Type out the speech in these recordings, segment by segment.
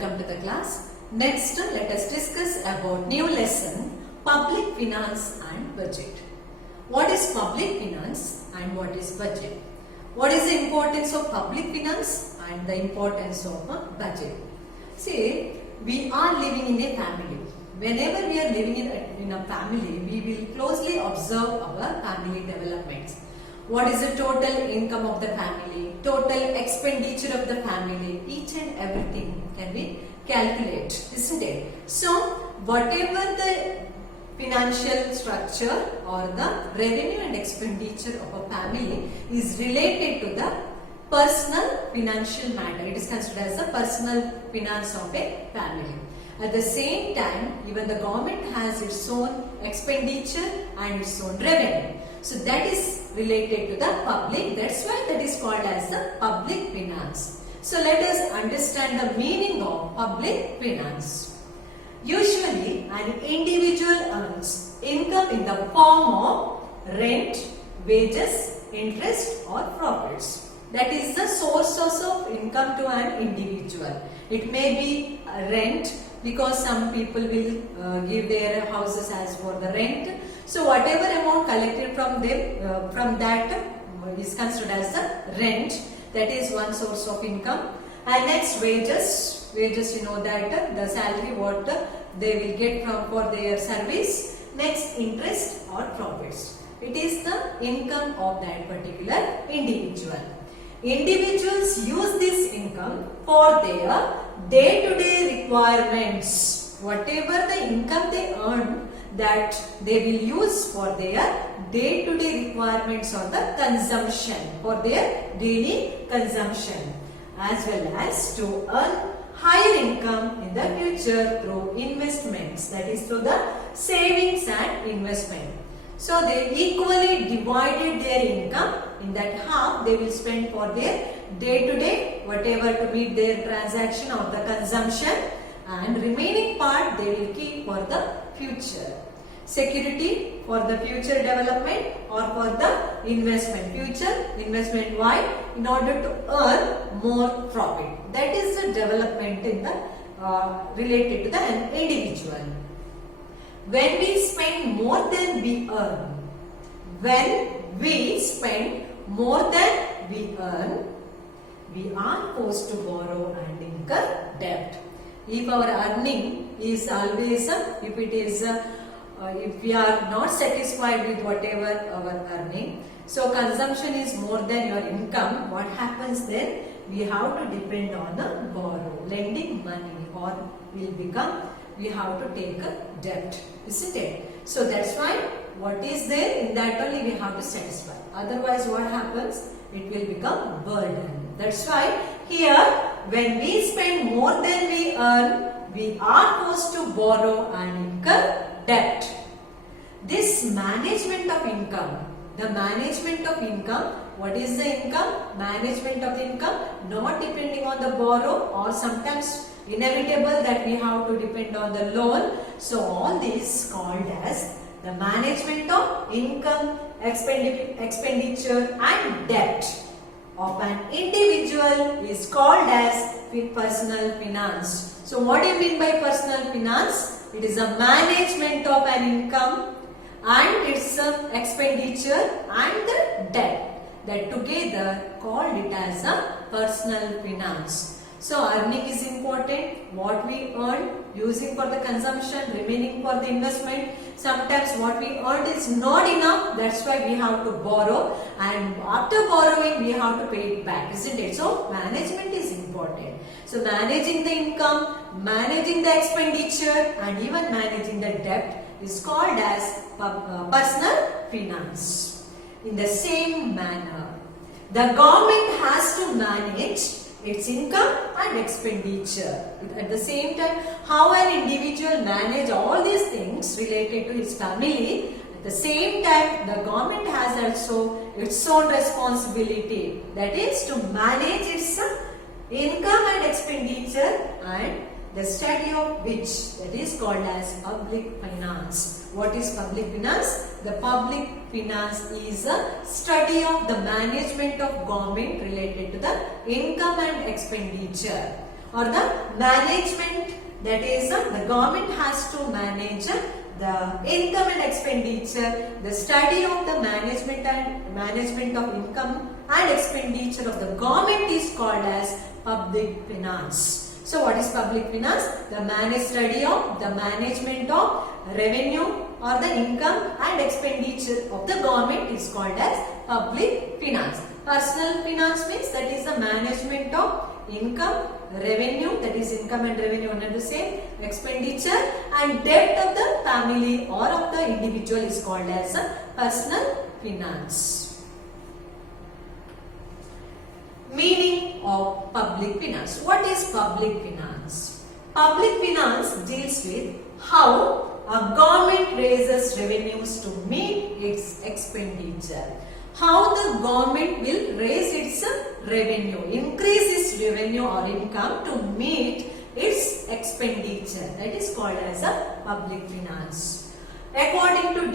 welcome to the class. Next, let us discuss about new lesson, public finance and budget. What is public finance and what is budget? What is the importance of public finance and the importance of a budget? See, we are living in a family. Whenever we are living in a family, we will closely observe our family developments. What is the total income of the family, total expenditure of the family, each and everything can be calculated, isn't it? So, whatever the financial structure or the revenue and expenditure of a family is related to the personal financial matter. It is considered as the personal finance of a family. At the same time, even the government has its own expenditure and its own revenue. So that is related to the public. That's why that is called as the public finance. So let us understand the meaning of public finance. Usually, an individual earns income in the form of rent, wages, interest or profits. That is the sources of income to an individual. It may be rent, because some people will give their houses as for the rent. So whatever amount collected from them, from that is considered as the rent. That is one source of income. And next wages. Wages, you know that the salary what they will get for their service. Next interest or profits. It is the income of that particular individual. Individuals use this income for their day-to-day requirements. Whatever the income they earn, that they will use for their day-to-day requirements or the consumption, for their daily consumption, as well as to earn higher income in the future through investments, that is through the savings and investment. So they equally divided their income. In that half they will spend for their day-to-day, whatever to meet their transaction or the consumption, and remaining part they will keep for the future. Security for the future development or for the investment. Future investment, why? In order to earn more profit. That is the development in the related to the individual. When we spend more than we earn, when we spend more than we earn, we are forced to borrow and incur debt. If our earning is always, if it is, if we are not satisfied with whatever our earning, so consumption is more than your income, what happens then? We have to depend on the borrow, lending money, or will become, we have to take a debt, isn't it? So that's why what is there, in that only we have to satisfy. Otherwise what happens? It will become burden. That's why here when we spend more than we earn, we are forced to borrow and incur debt. This management of income, the management of income, what is the income? Management of income, not depending on the borrow, or sometimes inevitable that we have to depend on the loan. So all this called as the management of income, expenditure and debt of an individual is called as personal finance. So what do you mean by personal finance? It is a management of an income and its expenditure and the debt, that together called it as a personal finance. So earning is important, what we earn, using for the consumption, remaining for the investment. Sometimes what we earned is not enough, that's why we have to borrow, and after borrowing we have to pay it back, isn't it? So management is important. So managing the income, managing the expenditure and even managing the debt is called as personal finance. In the same manner, the government has to manage its income and expenditure. At the same time, how an individual manage all these things related to his family, at the same time the government has also its own responsibility, that is to manage its income and expenditure and the study of which, that is called as public finance. What is public finance? The public finance is a study of the management of government related to the income and expenditure. or the management, that is the government has to manage the income and expenditure. The study of the management of income and expenditure of the government is called as public finance. So what is public finance? The study of the management of revenue or the income and expenditure of the government is called as public finance. Personal finance means that is the management of income, revenue, that is income and revenue one and the same, expenditure and debt of the family or of the individual is called as a personal finance. Meaning of public finance. What is public finance? Public finance deals with how a government raises revenues to meet its expenditure. How the government will raise its revenue, increase its revenue or income to meet its expenditure. That is called as a public finance. According to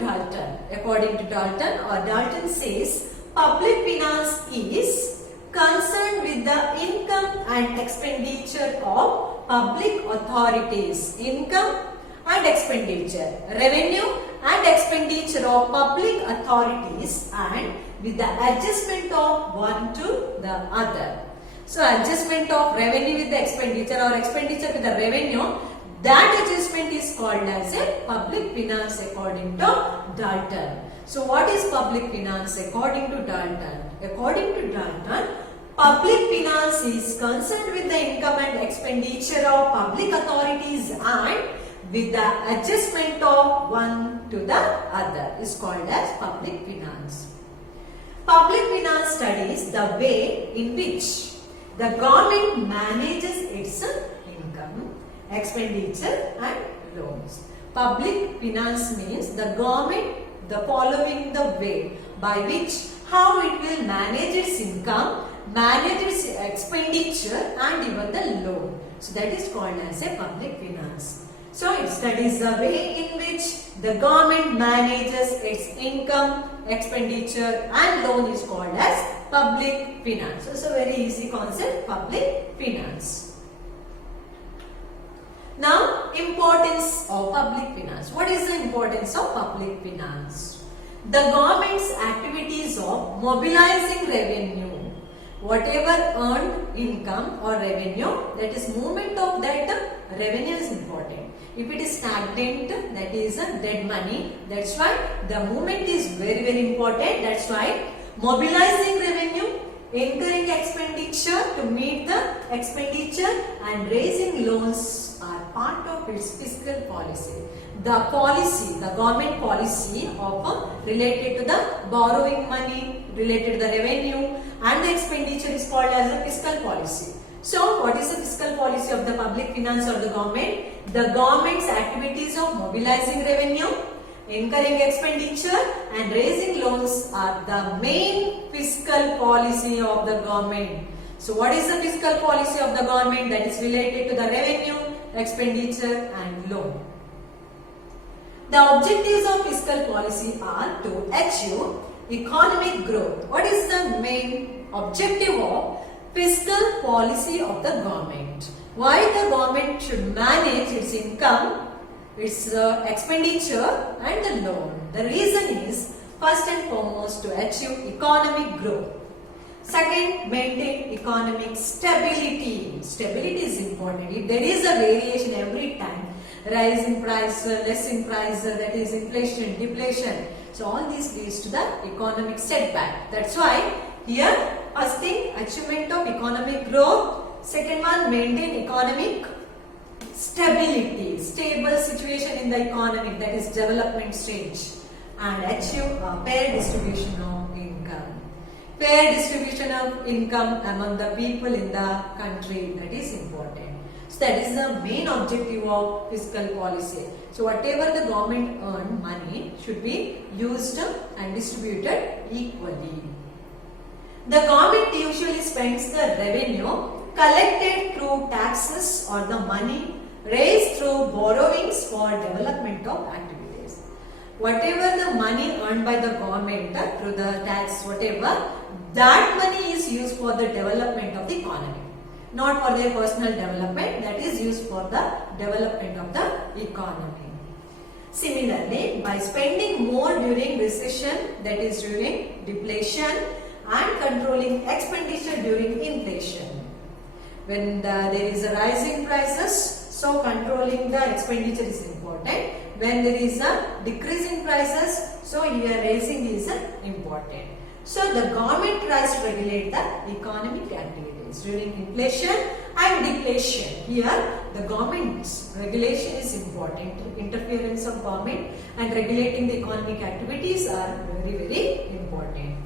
Dalton says, public finance is concerned with the income and expenditure of public authorities. Income and expenditure, revenue and expenditure of public authorities, and with the adjustment of one to the other. So adjustment of revenue with the expenditure or expenditure with the revenue, that adjustment is called as a public finance according to Dalton. So what is public finance according to Dalton? According to Dalton, public finance is concerned with the income and expenditure of public authorities and with the adjustment of one to the other is called as public finance. Public finance studies the way in which the government manages its income, expenditure and loans. Public finance means the government following the way by which how it will manage its income, manage its expenditure and even the loan. So that is called as a public finance. So it studies the way in which the government manages its income, expenditure and loan is called as public finance. So it's a very easy concept, public finance. Now, importance of public finance. What is the importance of public finance? The government's activities of mobilizing revenue, whatever earned income or revenue, that is movement of that revenue is important. If it is stagnant, that is a dead money. That's why the movement is very important. That's why mobilizing revenue, incurring expenditure to meet the expenditure and raising loans are part of its fiscal policy. The government policy of related to the borrowing money, related to the revenue and the expenditure is called as a fiscal policy. So, what is the fiscal policy of the public finance or the government? The government's activities of mobilizing revenue, incurring expenditure and raising loans are the main fiscal policy of the government. So, what is the fiscal policy of the government? That is related to the revenue, expenditure and loan. The objectives of fiscal policy are to achieve economic growth. What is the main objective of fiscal policy of the government? Why the government should manage its income, its expenditure and the loan? The reason is first and foremost to achieve economic growth. Second, maintain economic stability. Stability is important. If there is a variation every time, rise in price, less in price, that is inflation, deflation. So all these leads to the economic setback. That's why here first thing, achievement of economic growth. Second one, maintain economic stability, stable situation in the economy, that is development stage, and achieve a fair distribution of income. Fair distribution of income among the people in the country, that is important. So that is the main objective of fiscal policy. So whatever the government earn money should be used and distributed equally. The government usually spends the revenue collected through taxes or the money raised through borrowings for development of activities. Whatever the money earned by the government through the tax, whatever, that money is used for the development of the economy. not for their personal development, that is used for the development of the economy. Similarly, by spending more during recession, that is during deflation, and controlling expenditure during inflation. When there is a rise in prices, so controlling the expenditure is important. When there is a decrease in prices, so your raising is important. So the government tries to regulate the economic activities during inflation and deflation. Here the government's regulation is important. Interference of government and regulating the economic activities are very important.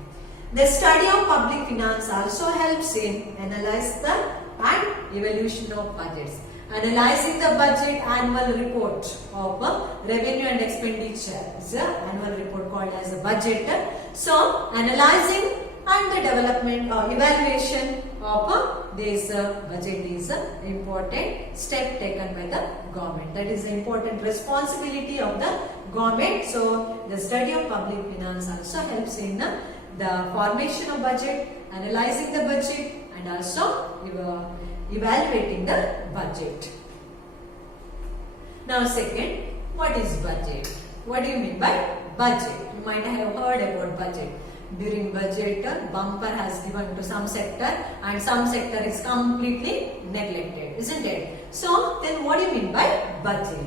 The study of public finance also helps in analyze the and evaluation of budgets. Analyzing the budget annual report of revenue and expenditure is an annual report called as a budget. So, analyzing and the development or evaluation of this budget is an important step taken by the government. That is an important responsibility of the government. So, the study of public finance also helps in the formation of budget, analyzing the budget, and also evaluating the budget. Now second, what is budget? What do you mean by budget? You might have heard about budget. During budget, bumper has given to some sector and some sector is completely neglected, isn't it? So then what do you mean by budget?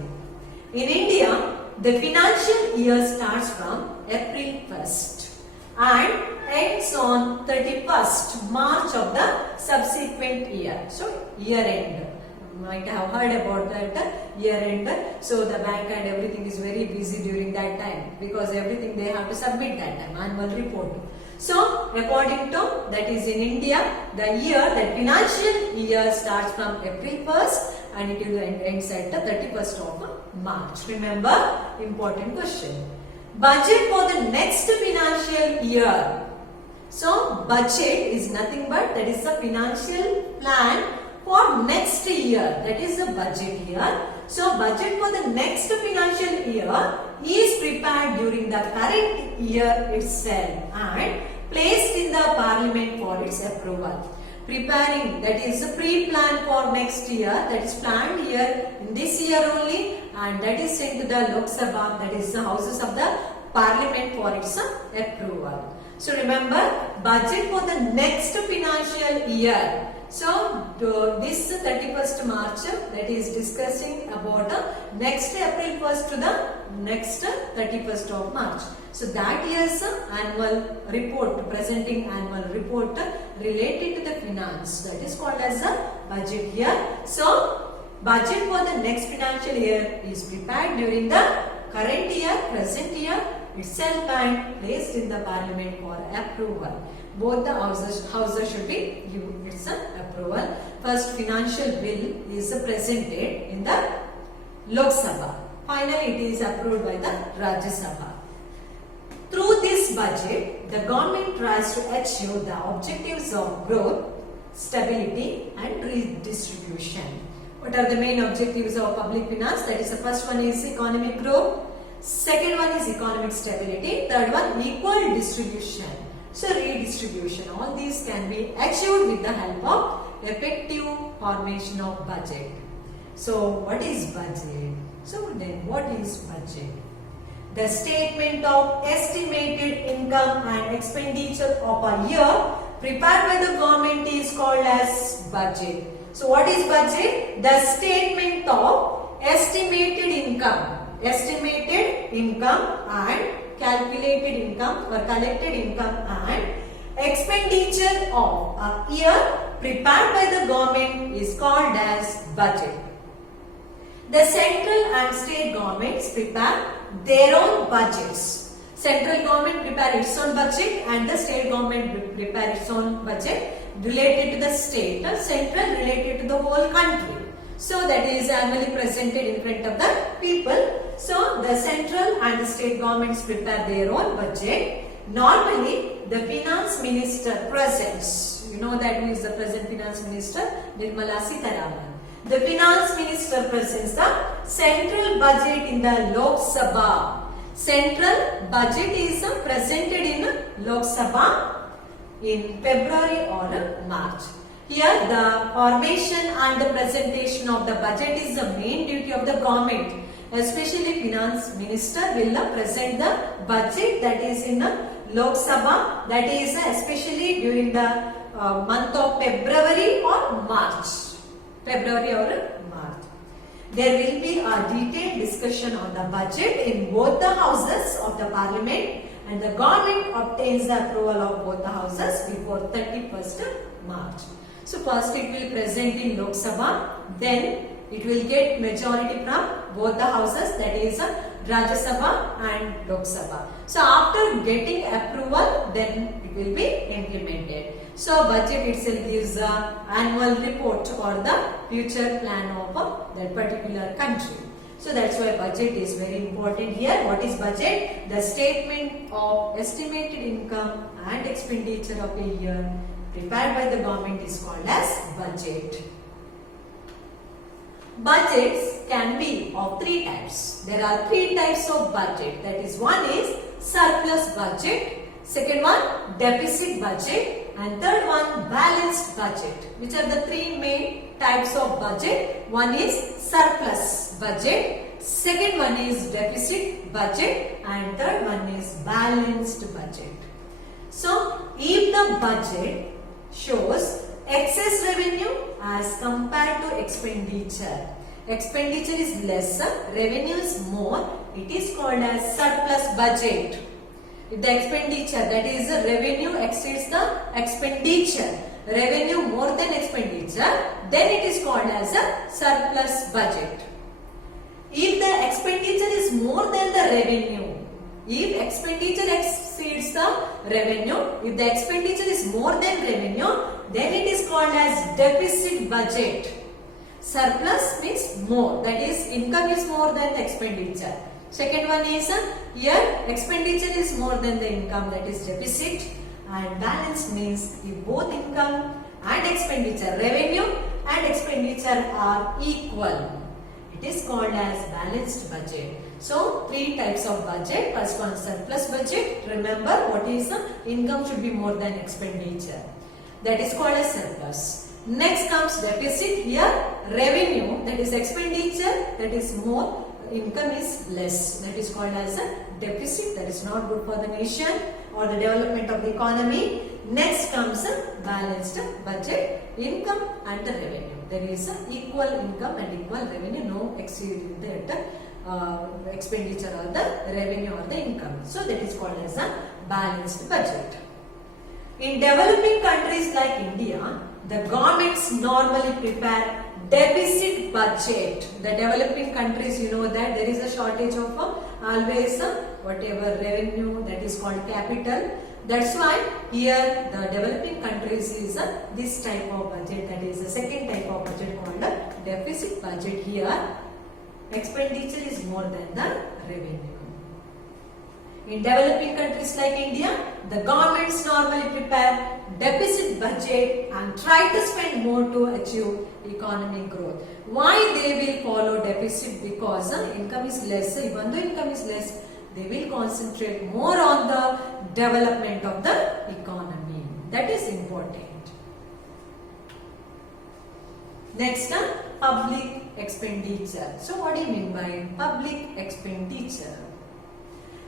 In India, the financial year starts from April 1st and ends on 31st March of the subsequent year. So year end. You might have heard about that year end. So the bank and everything is very busy during that time because everything they have to submit that time, annual report. So according to that is in India, the year, that financial year starts from April 1st and it will ends at the 31st of March. Remember, important question. Budget for the next financial year. So budget is nothing but that is the financial plan for next year. That is the budget year. So budget for the next financial year is prepared during the current year itself and placed in the parliament for its approval. Preparing, that is a pre-plan for next year, that is planned here in this year only, and that is sent to the Lok Sabha, that is the houses of the parliament for its approval. So remember, budget for the next financial year. So this 31st March, that is discussing about next April 1st to the next 31st of March. So that year's annual report, presenting annual report related to the finance, that is called as a budget year. So budget for the next financial year is prepared during the current year, present year itself and placed in the parliament for approval. Both the houses should be given its approval. First, financial bill is presented in the Lok Sabha. Finally, it is approved by the Rajya Sabha. Through this budget, the government tries to achieve the objectives of growth, stability and redistribution. What are the main objectives of public finance? That is, the first one is economic growth. Second one is economic stability. Third one, equal distribution. So redistribution. All these can be achieved with the help of effective formation of budget. So what is budget? So then what is budget? The statement of estimated income and expenditure of a year prepared by the government is called as budget. So what is budget? The statement of estimated income and calculated income or collected income and expenditure of a year prepared by the government is called as budget. The central and state governments prepare their own budgets. Central government prepare its own budget and the state government prepare its own budget related to the state, central related to the whole country. So that is annually presented in front of the people. So the central and the state governments prepare their own budget. Normally the finance minister presents. You know that who is the present finance minister? Nirmala Sitharaman. The finance minister presents the central budget in the Lok Sabha. Central budget is presented in Lok Sabha in February or March. Here the formation and the presentation of the budget is the main duty of the government. Especially finance minister will present the budget that is in Lok Sabha, that is especially during the month of February or March. February or March. There will be a detailed discussion on the budget in both the houses of the parliament, and the government obtains the approval of both the houses before 31st March. So first it will present in Lok Sabha, then it will get majority from both the houses, that is Rajya Sabha and Lok Sabha. So after getting approval, then it will be implemented. So budget itself gives the annual report or the future plan of that particular country. So that's why budget is very important here. What is budget? The statement of estimated income and expenditure of a year prepared by the government is called as budget. Budgets can be of three types. There are three types of budget. That is, one is surplus budget, second one deficit budget, and third one balanced budget. Which are the three main types of budget? One is surplus budget, second one is deficit budget, and third one is balanced budget. So if the budget shows excess revenue as compared to expenditure, expenditure is lesser, revenue is more, it is called as surplus budget. If the expenditure, that is the revenue exceeds the expenditure, revenue more than expenditure, then it is called as a surplus budget. If the expenditure is more than the revenue, if expenditure exceeds the revenue, if the expenditure is more than revenue, then it is called as deficit budget. Surplus means more, that is income is more than the expenditure. Second one is here expenditure is more than the income, that is deficit, and balance means if both income and expenditure, revenue and expenditure are equal, it is called as balanced budget. So three types of budget. First one surplus budget. Remember what is income should be more than expenditure. That is called as surplus. Next comes deficit. Here revenue, that is expenditure, that is more, income is less. That is called as a deficit. That is not good for the nation or the development of the economy. Next comes a balanced budget. Income and the revenue. There is a equal income and equal revenue. No exceeding that expenditure or the revenue or the income. So that is called as a balanced budget. In developing countries like India, the governments normally prepare deficit budget. The developing countries, you know that there is a shortage of always whatever revenue, that is called capital. That's why here the developing countries is this type of budget, that is the second type of budget called deficit budget. Here expenditure is more than the revenue. In developing countries like India, the governments normally prepare deficit budget and try to spend more to achieve economic growth. Why they will follow deficit? Because income is less. Even though income is less, they will concentrate more on the development of the economy. That is important. Next, public expenditure. So what do you mean by public expenditure?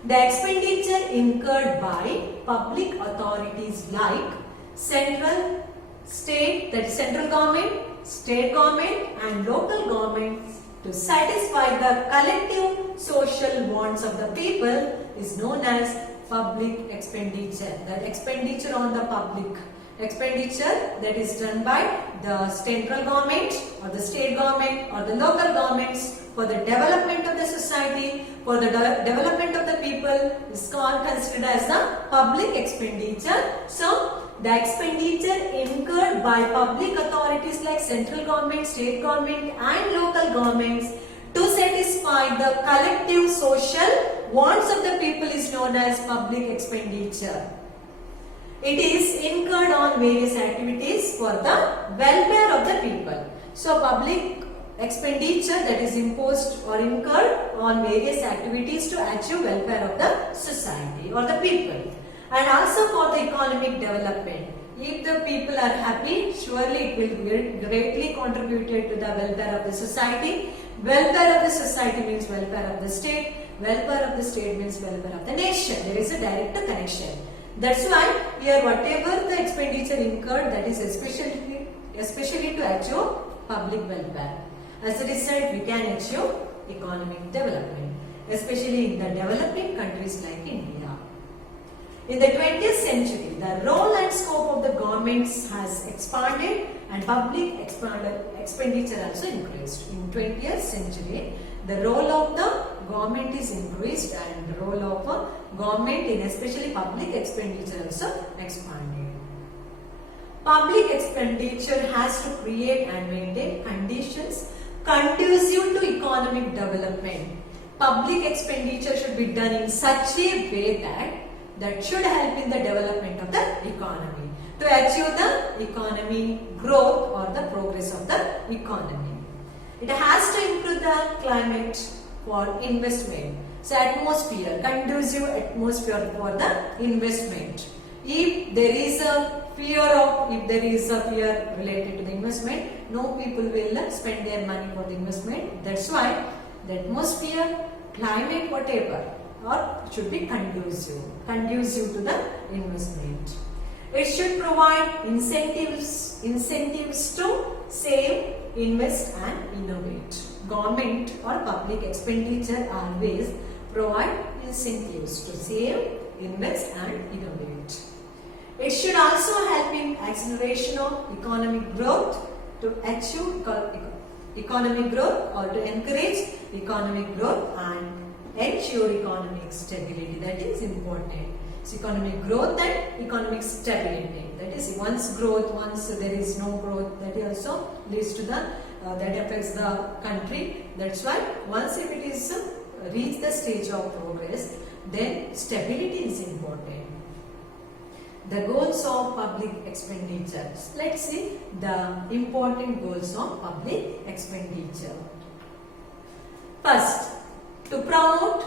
The expenditure incurred by public authorities like central, state, that is central government, state government and local governments to satisfy the collective social wants of the people is known as public expenditure. The expenditure on the public expenditure that is done by the central government or the state government or the local governments for the development of the society, for the development of the people is called considered as the public expenditure. So the expenditure incurred by public authorities like central government, state government and local governments to satisfy the collective social wants of the people is known as public expenditure. It is incurred on various activities for the welfare of the people. So public expenditure that is imposed or incurred on various activities to achieve welfare of the society or the people, and also for the economic development. If the people are happy, surely it will greatly contribute to the welfare of the society. Welfare of the society means welfare of the state. Welfare of the state means welfare of the nation. There is a direct connection. That's why here whatever the expenditure incurred, that is especially to achieve public welfare. As a result, we can achieve economic development, especially in the developing countries like India. In the 20th century, the role and scope of the governments has expanded and public expenditure also increased. In 20th century, the role of the government is increased and the role of government in especially public expenditure also expanded. Public expenditure has to create and maintain conditions conducive to economic development. Public expenditure should be done in such a way that should help in the development of the economy to achieve the economy growth or the progress of the economy. It has to improve the climate for investment. So atmosphere, conducive atmosphere for the investment. If there is a fear related to the investment, no people will spend their money for the investment. That's why the atmosphere, climate, whatever, or should be conducive to the investment. It should provide incentives to save, invest and innovate. Government or public expenditure always provide incentives to save, invest and innovate. It should also help in acceleration of economic growth to achieve economic growth or to encourage economic growth and ensure economic stability. That is important. So economic growth and economic stability. That is once there is no growth, that also leads to the that affects the country. That's why once if it is reach the stage of progress, then stability is important. The goals of public expenditure. Let's see the important goals of public expenditure. First, to promote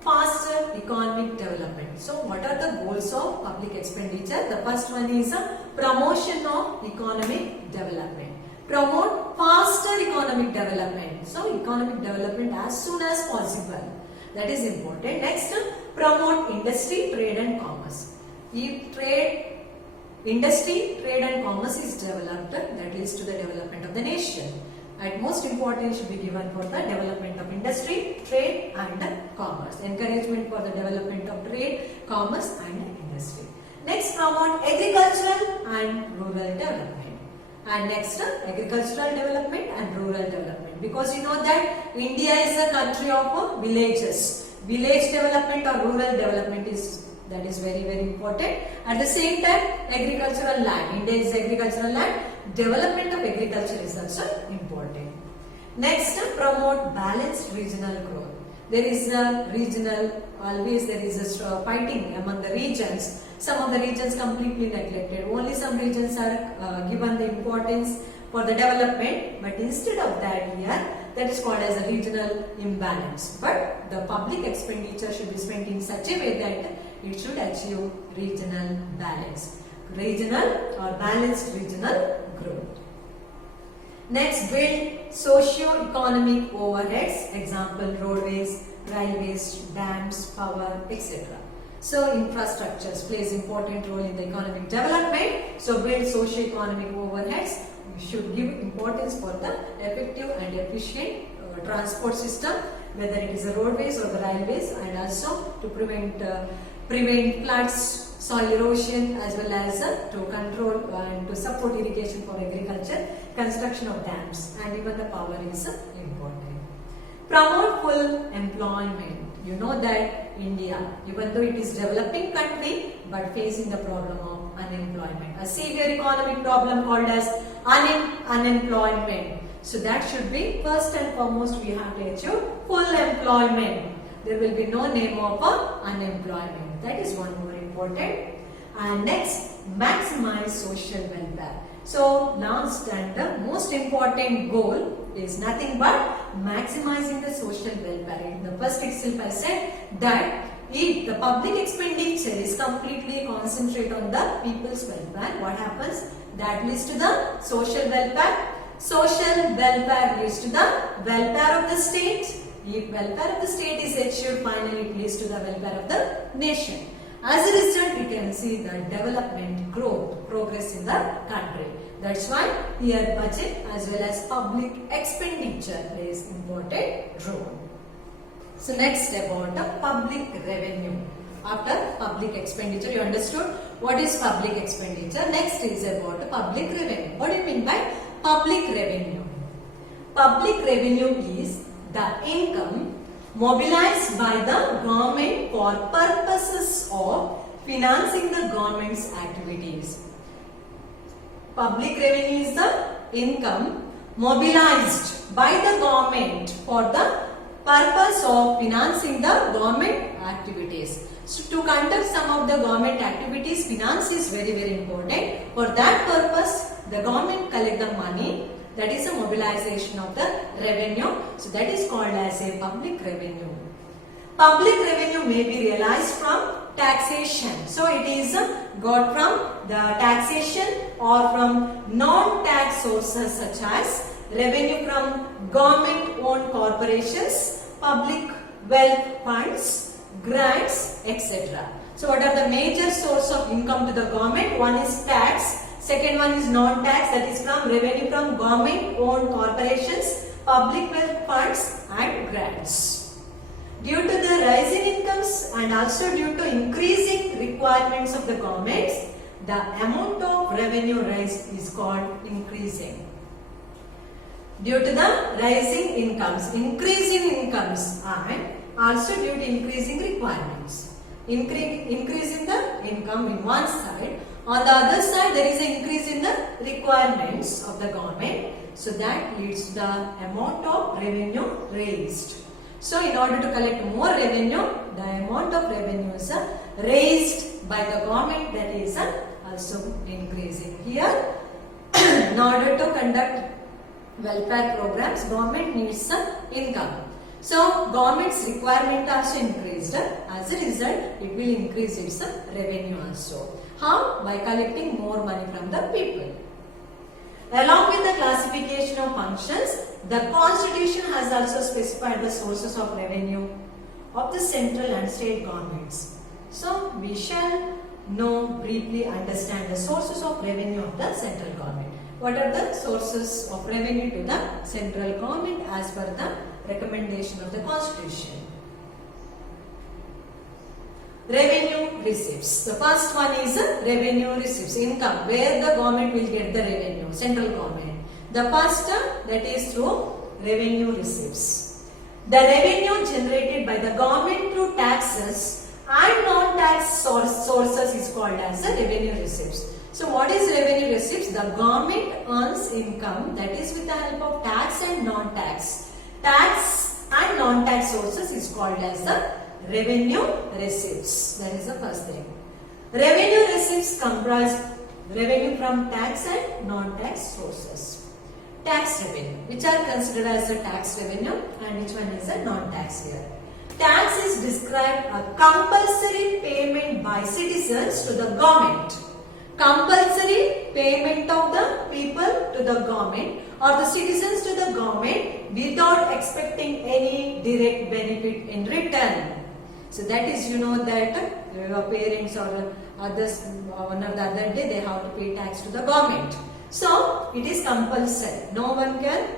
faster economic development. So, what are the goals of public expenditure? The first one is a promotion of economic development. Promote faster economic development. So, economic development as soon as possible. That is important. Next, promote industry, trade and commerce. If industry, trade and commerce is developed, that leads to the development of the nation. Utmost importance should be given for the development of industry, trade and commerce. Encouragement for the development of trade, commerce and industry. Next, promote agricultural and rural development. And next, agricultural development and rural development. Because you know that India is a country of villages. Village development or rural development is very, very important. At the same time, agricultural land. India is agricultural land. Development of agriculture is also important. Next, promote balanced regional growth. There is a regional, always there is a fighting among the regions. Some of the regions completely neglected. Only some regions are given the importance for the development. But instead of that here, that is called as a regional imbalance. But the public expenditure should be spent in such a way that it should achieve regional balance. Regional or balanced regional growth. Next, build socio-economic overheads, example roadways, railways, dams, power, etc. So infrastructures plays important role in the economic development. So build socio-economic overheads. We should give importance for the effective and efficient transport system, whether it is the roadways or the railways, and also to prevent floods, soil erosion, as well as to control and to support irrigation for agriculture, construction of dams, and even the power is important. Promote full employment. You know that India, even though it is developing country, but facing the problem of unemployment. A severe economic problem called as unemployment. So that should be first and foremost we have to achieve full employment. There will be no name of unemployment. That is one more important. And next, maximize social welfare. So last and the most important goal is nothing but maximizing the social welfare. In the first itself I said that if the public expenditure is completely concentrated on the people's welfare, what happens? That leads to the social welfare. Social welfare leads to the welfare of the state. If welfare of the state is achieved, finally it leads to the welfare of the nation. As a result, we can see the development, growth, progress in the country. That's why here budget as well as public expenditure plays important role. So next about the public revenue. After public expenditure, you understood what is public expenditure. Next is about the public revenue. What do you mean by public revenue? Public revenue is the income mobilized by the government for purposes of financing the government's activities. Public revenue is the income mobilized by the government for the purpose of financing the government activities. So to conduct some of the government activities, finance is very important. For that purpose, the government collect the money. That is a mobilization of the revenue. So that is called as a public revenue. Public revenue may be realized from taxation. So it is got from the taxation or from non-tax sources such as revenue from government-owned corporations, public wealth funds, grants, etc. So what are the major source of income to the government? One is tax. Second one is non-tax, that is from revenue from government-owned corporations, public wealth funds and grants. Due to the rising incomes and also due to increasing requirements of the governments, the amount of revenue raised is called increasing. Due to the rising incomes, increasing incomes and also due to increasing requirements. Increasing the income in one side. On the other side, there is an increase in the requirements of the government. So that leads to the amount of revenue raised. So in order to collect more revenue, the amount of revenue is raised by the government, that is also increasing. Here, in order to conduct welfare programs, government needs some income. So government's requirement also increased. As a result, it will increase its revenue also. How? By collecting more money from the people. Along with the classification of functions, the constitution has also specified the sources of revenue of the central and state governments. So we shall briefly understand the sources of revenue of the central government. What are the sources of revenue to the central government as per the recommendation of the constitution? Revenue receipts. The first one is revenue receipts, income, where the government will get the revenue, central government. The first that is through revenue receipts. The revenue generated by the government through taxes and non-tax sources is called as revenue receipts. So what is revenue receipts? The government earns income, that is with the help of tax and non-tax. Tax and non-tax sources is called as the revenue receipts. That is the first thing. Revenue receipts comprise revenue from tax and non-tax sources. Tax revenue, which are considered as the tax revenue, and which one is a non-tax here. Tax is described a compulsory payment by citizens to the government. Compulsory payment of the people to the government or the citizens to the government without expecting any direct benefit in return. So that is, that your parents or others, one or the other day, they have to pay tax to the government. So it is compulsory. No one can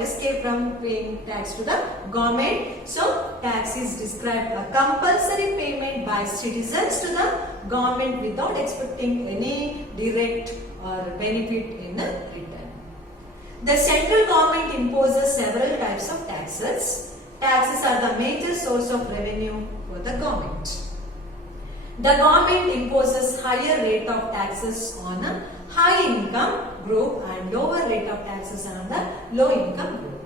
escape from paying tax to the government. So tax is described a compulsory payment by citizens to the government without expecting any direct or benefit in return. The central government imposes several types of taxes. Taxes are the major source of revenue for the government. The government imposes higher rate of taxes on a high income group and lower rate of taxes on the low income group.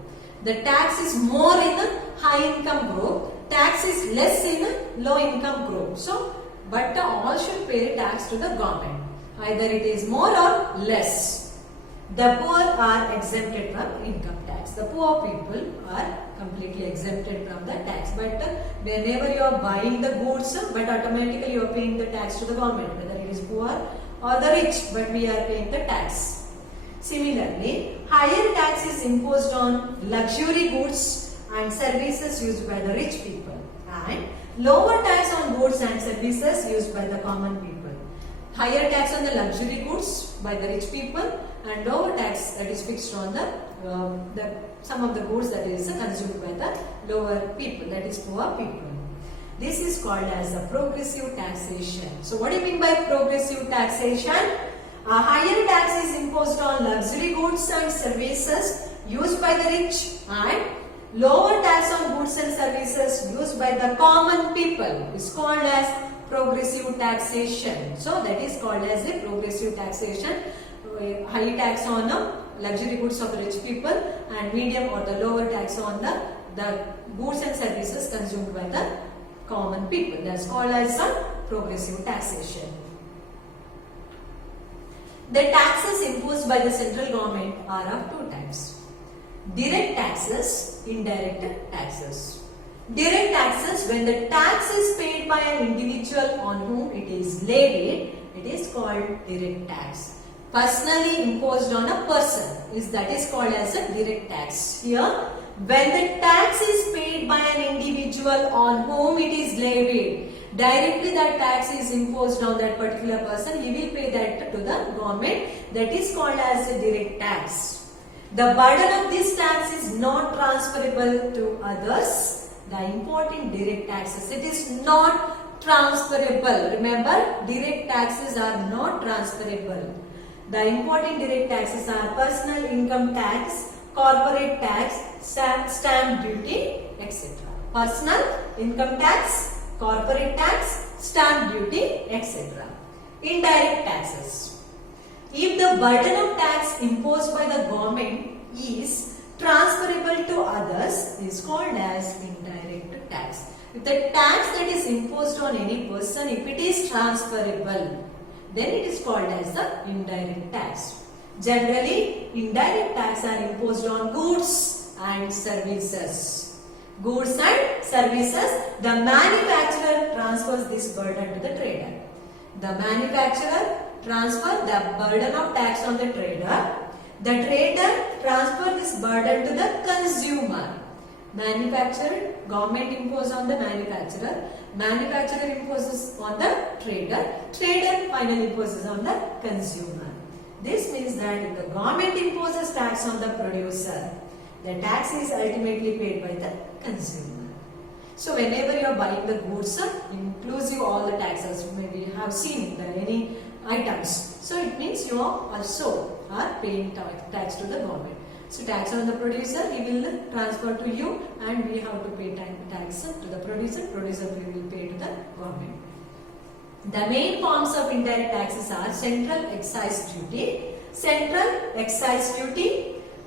The tax is more in a high income group, tax is less in a low income group. So, but all should pay tax to the government. Either it is more or less. The poor are exempted from income tax. The poor people are completely exempted from the tax. But whenever you are buying the goods, but automatically you are paying the tax to the government, whether it is poor or the rich, but we are paying the tax. Similarly, higher tax is imposed on luxury goods and services used by the rich people, and lower tax on goods and services used by the common people. Higher tax on the luxury goods by the rich people, and lower tax that is fixed on the some of the goods that is consumed by the lower people, that is poor people. This is called as the progressive taxation. So what do you mean by progressive taxation? A higher tax is imposed on luxury goods and services used by the rich, and lower tax on goods and services used by the common people is called as progressive taxation. So that is called as the progressive taxation. High tax on luxury goods of the rich people, and medium or the lower tax on the goods and services consumed by the common people. That's called as progressive taxation. The taxes imposed by the central government are of two types: direct taxes, indirect taxes. Direct taxes, when the tax is paid by an individual on whom it is levied, it is called direct tax. Personally imposed on a person, that is called as a direct tax. Here, when the tax is paid by an individual on whom it is levied, directly that tax is imposed on that particular person, he will pay that to the government. That is called as a direct tax. The burden of this tax is not transferable to others. The important direct taxes, it is not transferable. Remember, direct taxes are not transferable. The important direct taxes are personal income tax, corporate tax, stamp duty, etc. Personal income tax, corporate tax, stamp duty, etc. Indirect taxes. If the burden of tax imposed by the government is transferable to others, is called as indirect tax. If the tax that is imposed on any person, if it is transferable, then it is called as the indirect tax. Generally, indirect tax are imposed on goods and services. Goods and services, the manufacturer transfers this burden to the trader. The manufacturer transfers the burden of tax on the trader. The trader transfers this burden to the consumer. Manufacturer, government imposes on the manufacturer. Manufacturer imposes on the trader. Trader finally imposes on the consumer. This means that if the government imposes tax on the producer, the tax is ultimately paid by the consumer. So whenever you are buying the goods, inclusive all the taxes, maybe you have seen the any items. So it means you are also paying tax to the government. So tax on the producer, he will transfer to you, and we have to pay tax to the producer. Producer will pay to the government. The main forms of indirect taxes are central excise duty,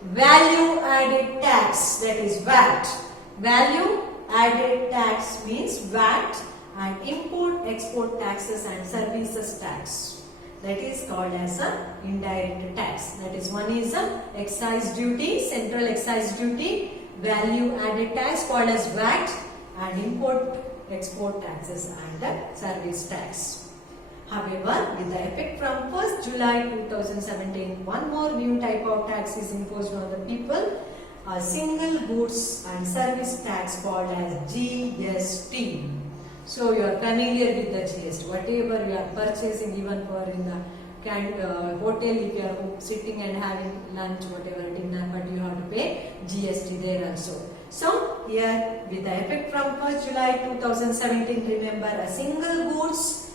value added tax, that is VAT. Value added tax means VAT, and import export taxes and services tax. That is called as a indirect tax. That is, one is a excise duty, central excise duty, value added tax called as VAT, and import export taxes and service tax. However, with the effect from 1st July 2017, one more new type of tax is imposed on the people, a single goods and service tax called as GST. So you are familiar with the GST. Whatever you are purchasing, even for in the hotel, if you are sitting and having lunch, whatever dinner, but you have to pay GST there also. So here, with the effect from 1st July 2017, remember a single goods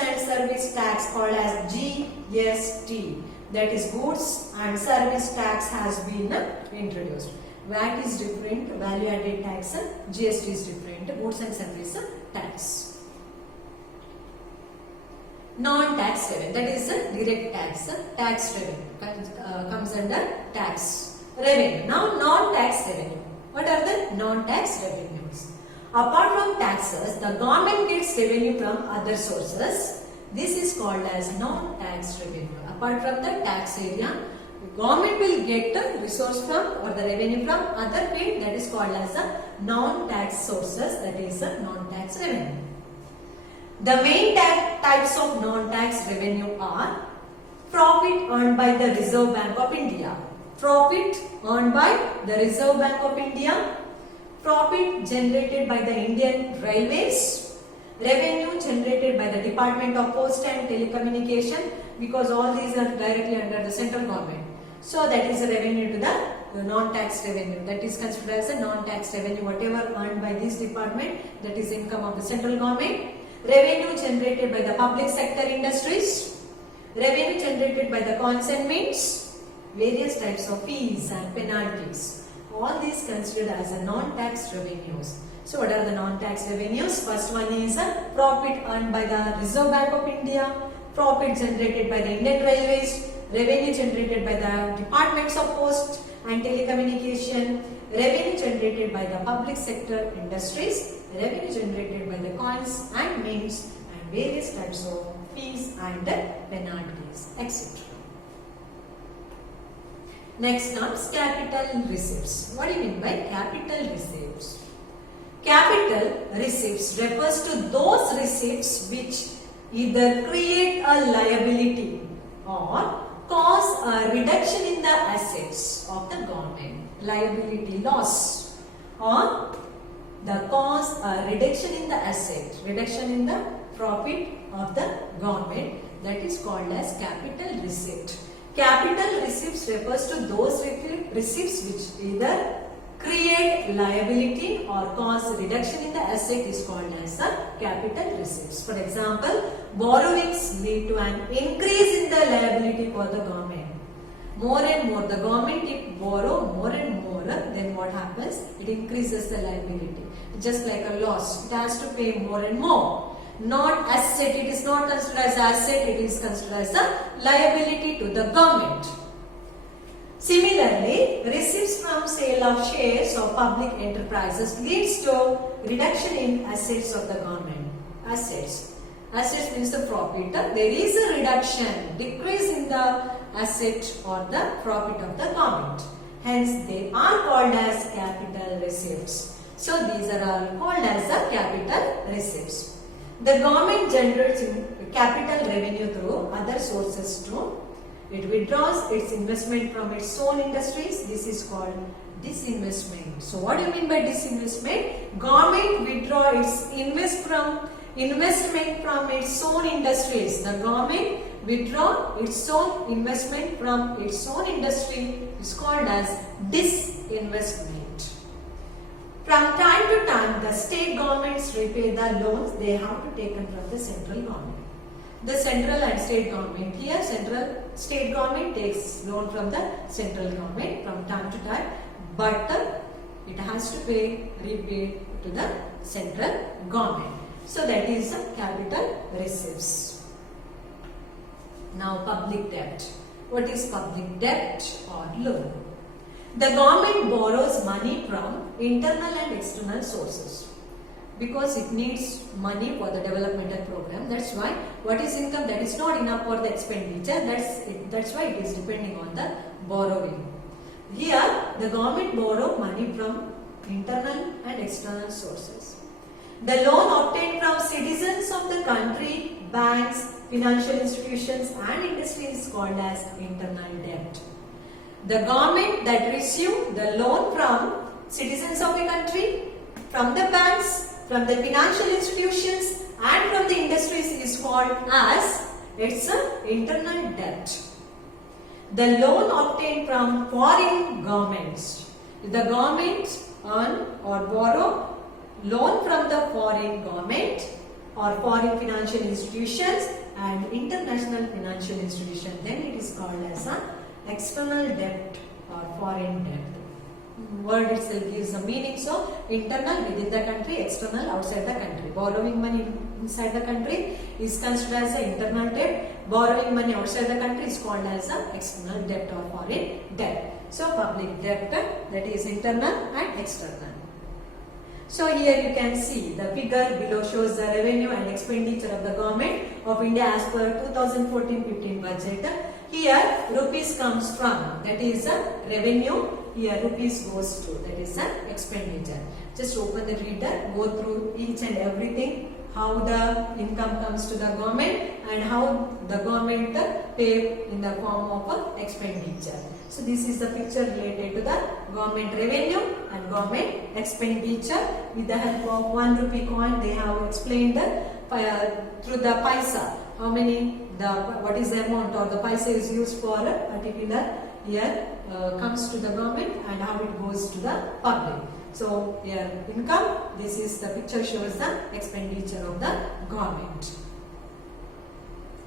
and service tax called as GST. That is, goods and service tax has been introduced. VAT is different, value added tax, GST is different, goods and service tax. Non-tax revenue, that is a direct tax, tax revenue comes under tax revenue. Now non-tax revenue. What are the non-tax revenues? Apart from taxes, the government gets revenue from other sources. This is called as non-tax revenue. Apart from the tax area, government will get the resource from or the revenue from other paid, that is called as the non-tax sources, that is the non-tax revenue. The main types of non-tax revenue are profit earned by the Reserve Bank of India, profit earned by the Reserve Bank of India, profit generated by the Indian Railways, revenue generated by the Department of Post and Telecommunication, because all these are directly under the central government. So that is a revenue to the non-tax revenue, that is considered as a non-tax revenue. Whatever earned by this department, that is income of the central government. Revenue generated by the public sector industries, revenue generated by the consignments, various types of fees and penalties. All these considered as a non-tax revenues. So what are the non-tax revenues? First one is a profit earned by the Reserve Bank of India, profit generated by the Indian Railways, revenue generated by the Departments of Post and Telecommunication, revenue generated by the public sector industries, revenue generated by the coins and mints, and various types of fees and penalties, etc. Next comes capital receipts. What do you mean by capital receipts? Capital receipts refers to those receipts which either create a liability or cause a reduction in the assets of the government, liability loss, or the cause a reduction in the asset, reduction in the profit of the government, that is called as capital receipt. Capital receipts refers to those receipts which either create liability or cause reduction in the asset is called as a capital receipts. For example, borrowings lead to an increase in the liability for the government. More and more, the government if borrow more and more, then what happens? It increases the liability. Just like a loss, it has to pay more and more. Not asset, it is not considered as asset, it is considered as a liability to the government. Similarly, receipts from sale of shares of public enterprises leads to reduction in assets of the government. Assets means the profit. There is a reduction, decrease in the asset or the profit of the government. Hence, they are called as capital receipts. So, these are all called as the capital receipts. The government generates capital revenue through other sources too. It withdraws its investment from its own industries. This is called disinvestment. So what do you mean by disinvestment? Government withdraw its investment from its own industries. The government withdraw its own investment from its own industry is called as disinvestment. From time to time, the state governments repay the loans they have to taken from the central government. The central and state government, here state government takes loan from the central government from time to time, but it has to repay to the central government. So that is the capital receipts. Now public debt. What is public debt or loan? The government borrows money from internal and external sources because it needs money for the developmental program. That's why what is income that is not enough for the expenditure. That's why it is depending on the borrowing. Here the government borrow money from internal and external sources. The loan obtained from citizens of the country, banks, financial institutions and industries is called as internal debt. The government that receive the loan from citizens of a country, from the banks, from the financial institutions and from the industries is called as its internal debt. The loan obtained from foreign governments. The government earn or borrow loan from the foreign government or foreign financial institutions and international financial institution, then it is called as an external debt or foreign debt. Word itself gives the meaning. So, internal within the country, external outside the country. Borrowing money inside the country is considered as an internal debt. Borrowing money outside the country is called as an external debt or foreign debt. So, public debt, that is internal and external. So, here you can see the figure below shows the revenue and expenditure of the government of India as per 2014-15 budget. here rupees comes from, that is a revenue. Here rupees goes to, that is a expenditure. Just open the reader, go through each and everything, how the income comes to the government and how the government pay in the form of expenditure. So this is the picture related to the government revenue and government expenditure. With the help of 1 rupee coin, they have explained through the paisa, how many, what is the amount or the paisa is used for a particular year comes to the government and how it goes to the public. So here income, this is the picture shows the expenditure of the government.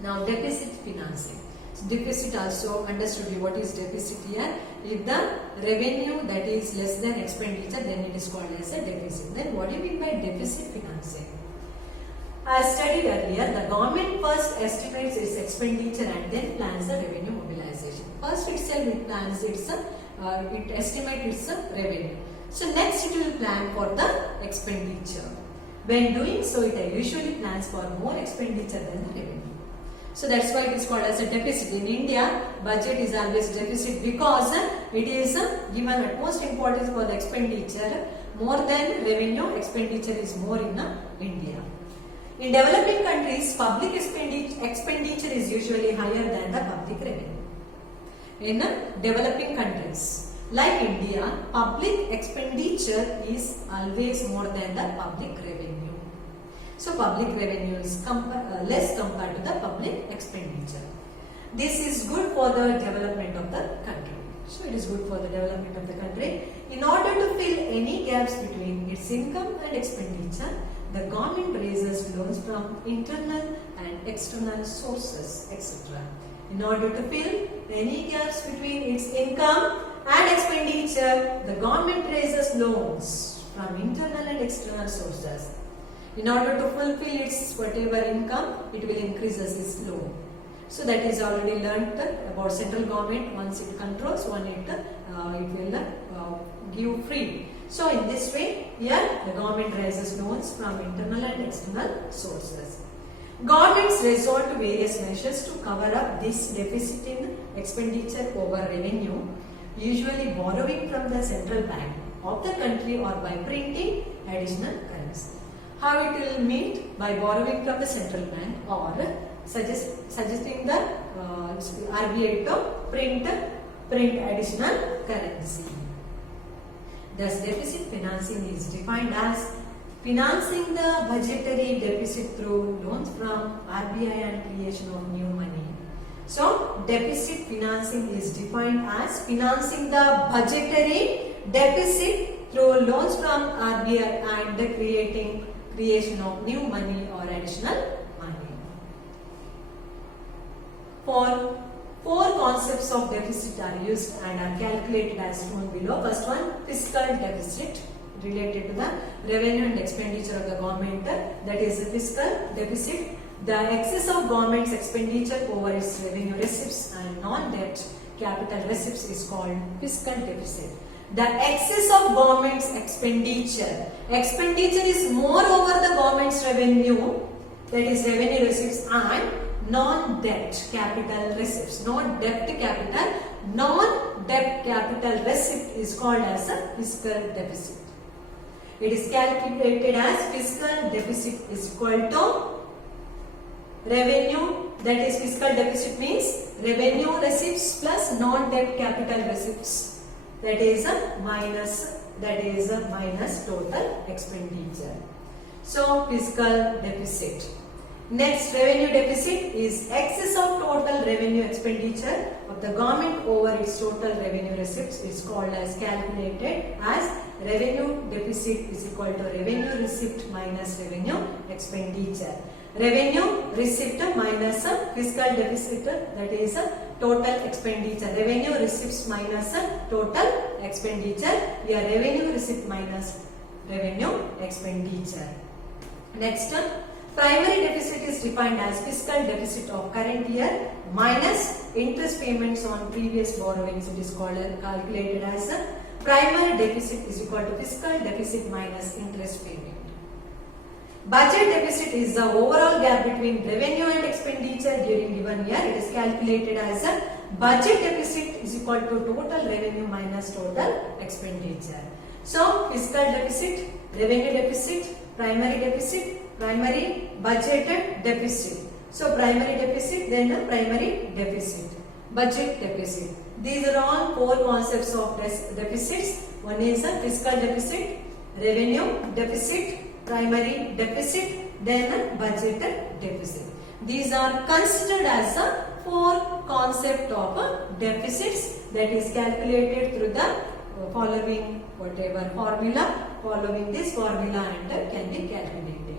Now deficit financing. So deficit also understood what is deficit here. If the revenue that is less than expenditure, then it is called as a deficit. Then what do you mean by deficit financing? As studied earlier, the government first estimates its expenditure and then plans the revenue mobilization. First itself it plans its, it estimates its revenue. So next it will plan for the expenditure. When doing so, it usually plans for more expenditure than the revenue. So that's why it is called as a deficit. In India, budget is always deficit because it is given utmost importance for the expenditure more than revenue. Expenditure is more in India. In developing countries, public expenditure is usually higher than the public revenue. In developing countries like India, public expenditure is always more than the public revenue. So public revenue is less compared to the public expenditure. This is good for the development of the country. So it is good for the development of the country. In order to fill any gaps between its income and expenditure, the government raises loans from internal and external sources, etc. In order to fill any gaps between its income and expenditure, the government raises loans from internal and external sources. In order to fulfill its whatever income, it will increase its loan. So that is already learnt about central government. Once it controls, it will give free. So in this way, here the government raises loans from internal and external sources. Governments resort to various measures to cover up this deficit in expenditure over revenue, usually borrowing from the central bank of the country or by printing additional currency. How it will meet? By borrowing from the central bank or suggesting the RBI to print additional currency. Thus, deficit financing is defined as financing the budgetary deficit through loans from RBI and creation of new money. So, deficit financing is defined as financing the budgetary deficit through loans from RBI and the creation of new money or additional money. Four concepts of deficit are used and are calculated as shown below. First one, fiscal deficit, related to the revenue and expenditure of the government. That is the fiscal deficit. The excess of government's expenditure over its revenue receipts and non-debt capital receipts is called fiscal deficit. The excess of government's expenditure is more over the government's revenue, that is revenue receipts, and non-debt capital receipts. Non-debt capital receipt is called as a fiscal deficit. It is calculated as fiscal deficit is equal to revenue, that is fiscal deficit means revenue receipts plus non-debt capital receipts, that is a minus total expenditure. So fiscal deficit. Next, revenue deficit is excess of total revenue expenditure of the government over its total revenue receipts is called as calculated as revenue deficit is equal to revenue receipt minus revenue expenditure. Revenue receipt minus fiscal deficit, that is total expenditure. Revenue receipts minus total expenditure. Here revenue receipt minus revenue expenditure. Next, primary deficit is defined as fiscal deficit of current year minus interest payments on previous borrowings. It is called calculated as primary deficit is equal to fiscal deficit minus interest payment. Budget deficit is the overall gap between revenue and expenditure during given year. It is calculated as budget deficit is equal to total revenue minus total expenditure. So fiscal deficit, revenue deficit, primary deficit, primary budgeted deficit. So primary deficit, then the primary deficit, budget deficit. These are all four concepts of deficits. One is a fiscal deficit, revenue deficit, primary deficit, then a budgeted deficit. These are considered as the four concept of deficits that is calculated through the following whatever formula, following this formula and can be calculated.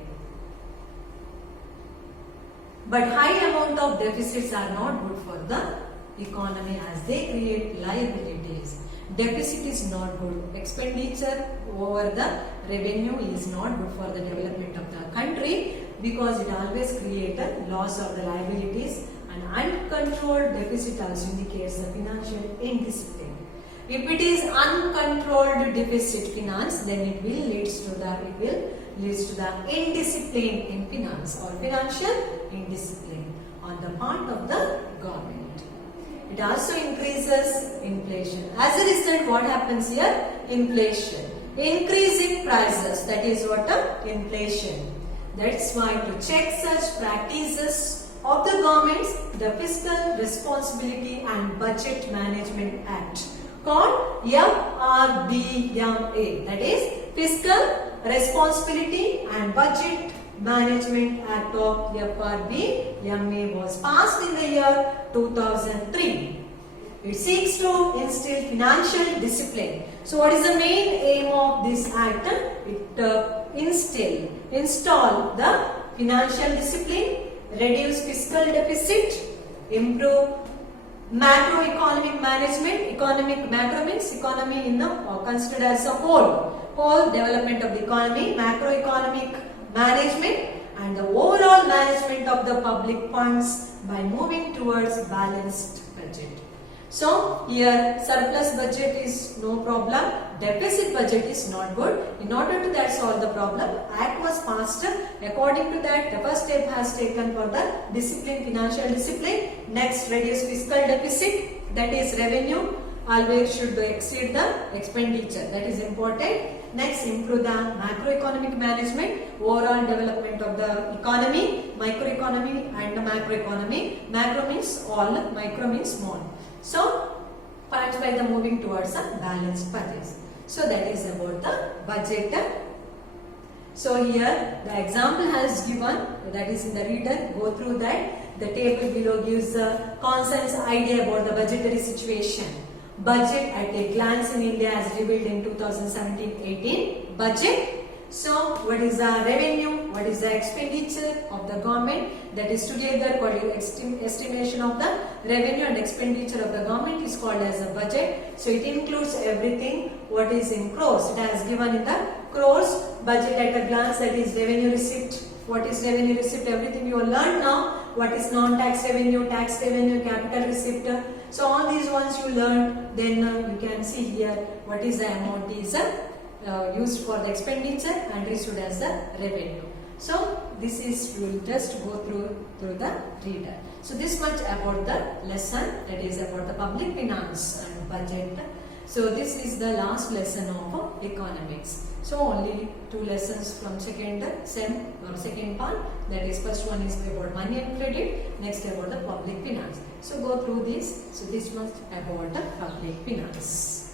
But high amount of deficits are not good for the economy as they create liabilities. Deficit is not good. Expenditure over the revenue is not good for the development of the country because it always creates a loss of the liabilities, and uncontrolled deficit also indicates the financial indiscipline. If it is uncontrolled deficit finance, then it will leads to the indiscipline in finance or financial indiscipline on the part of the government. It also increases inflation. As a result, what happens here? Inflation. Increasing prices, that is what? Inflation. That's why to check such practices of the governments, the Fiscal Responsibility and Budget Management Act called FRBMA, that is Fiscal Responsibility and Budget Management Act of FRBMA was passed in the year 2003. It seeks to instill financial discipline. So what is the main aim of this act? It install the financial discipline, reduce fiscal deficit, improve macroeconomic management. Economic macro means economy in the considered as a whole development of the economy, macroeconomic management, and the overall management of the public funds by moving towards balanced budget. So here surplus budget is no problem, deficit budget is not good. In order to that solve the problem, Act was passed. According to that, the first step has taken for the discipline, financial discipline. Next, reduce fiscal deficit, that is revenue always should exceed the expenditure, that is important. Next, improve the macroeconomic management, overall development of the economy, microeconomy and the macroeconomy. Macro means all, micro means small. So, part by the moving towards a balanced budget. So, that is about the budget. So, here the example has given, that is in the reader, go through that. The table below gives a consensus idea about the budgetary situation. Budget at a glance in India as revealed in 2017-18 budget. So, what is the revenue? What is the expenditure of the government? That is together called estimation of the revenue and expenditure of the government is called as a budget. So, it includes everything what is in crores. It has given in the crores budget at a glance, that is revenue receipt. What is revenue receipt? Everything you will learn now. What is non-tax revenue, tax revenue, capital receipt. So, all these ones you learned, then you can see here what is the amount is used for the expenditure and received as the revenue. So, this is, you will just go through the reader. So, this much about the lesson, that is about the public finance and budget. So, this is the last lesson of economics. So, only 2 lessons from second sem or second part, that is first one is about money and credit, next about the public finance. So, go through this. So, this much about the public finance.